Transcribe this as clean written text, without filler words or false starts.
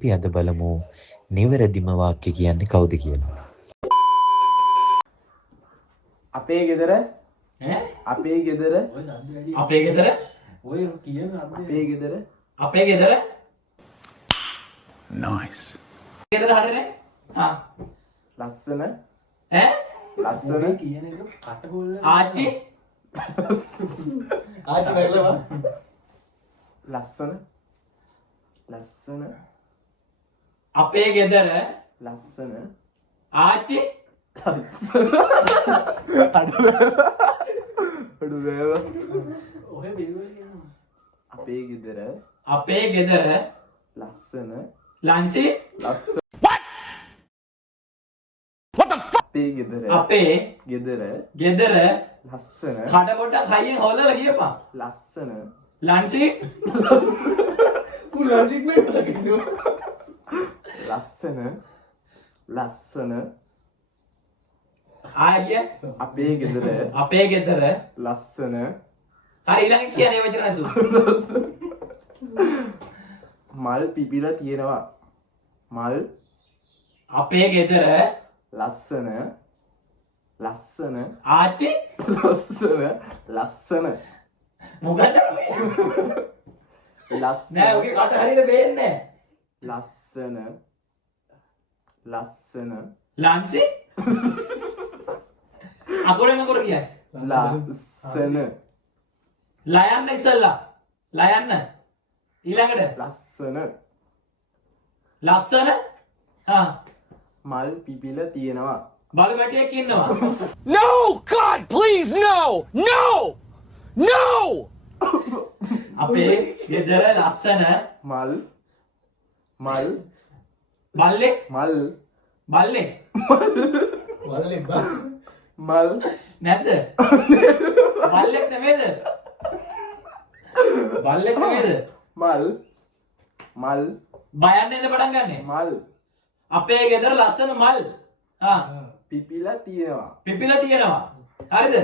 අපි අද බලමු නිවැරදිම වාක්‍ය කියන්නේ කවුද කියලා. අපේ ගෙදර අපේ ගෙදර අපේ ගෙදර ඔය කියන අපේ ගෙදර අපේ ගෙදර nice ගෙදර හරිනේ ලස්සන ඈ ලස්සන කියන එක කටහොල්ල ආච්චි ආච්චි වැරලවා ලස්සන ලස්සන අපේ ගෙදර ලස්සන ආච්චි අඩු වේව ඔය බිල්වල අපේ ගෙදර අපේ ගෙදර ලස්සන ලන්සි ලස්සන අපේ ගෙදර අපේ ගෙදර ගෙදර ලස්සන කඩ පොඩ්ඩක් හයියෙන් හොලලා කියපන් ලස්සන ලන්සි කුලාසික් නේ මතකෙන්නේ ලස්සන ලස්සන ආය අපේ ගෙදර අපේ ගෙදර ලස්සන හරි ඊළඟ කියන්නේ වචන නැතුව මල් පිපිලා තියෙනවා මල් අපේ ගෙදර ලස්සන ලස්සන ආච්චි ලස්සන ලස්සන මොකද ලස්සන නෑ ඔගේ කට හරියට බේන්නේ ලස්සන ලස්සන ලන්සි අකුරෙන් අකුර කියන්නේ ලස්සන ලයන්න ඉස්සල්ලා ලයන්න ඊළඟට ලස්සන ලස්සන මල් පිපිලා තියෙනවා බලු පැටියෙක් ඉන්නවා no god please no no no අපේ ගෙදර ලස්සන මල් මල් බල්ලෙක් මල් බල්ලෙක් වලේ බා මල් නැද්ද බල්ලෙක් නෙමෙයිද බල්ලෙක් නෙමෙයිද මල් මල් බයන්නේද පටන් ගන්නෙ මල් අපේ ගෙදර ලස්සන මල් පිපිලා තියෙනවා පිපිලා තියෙනවා හරිද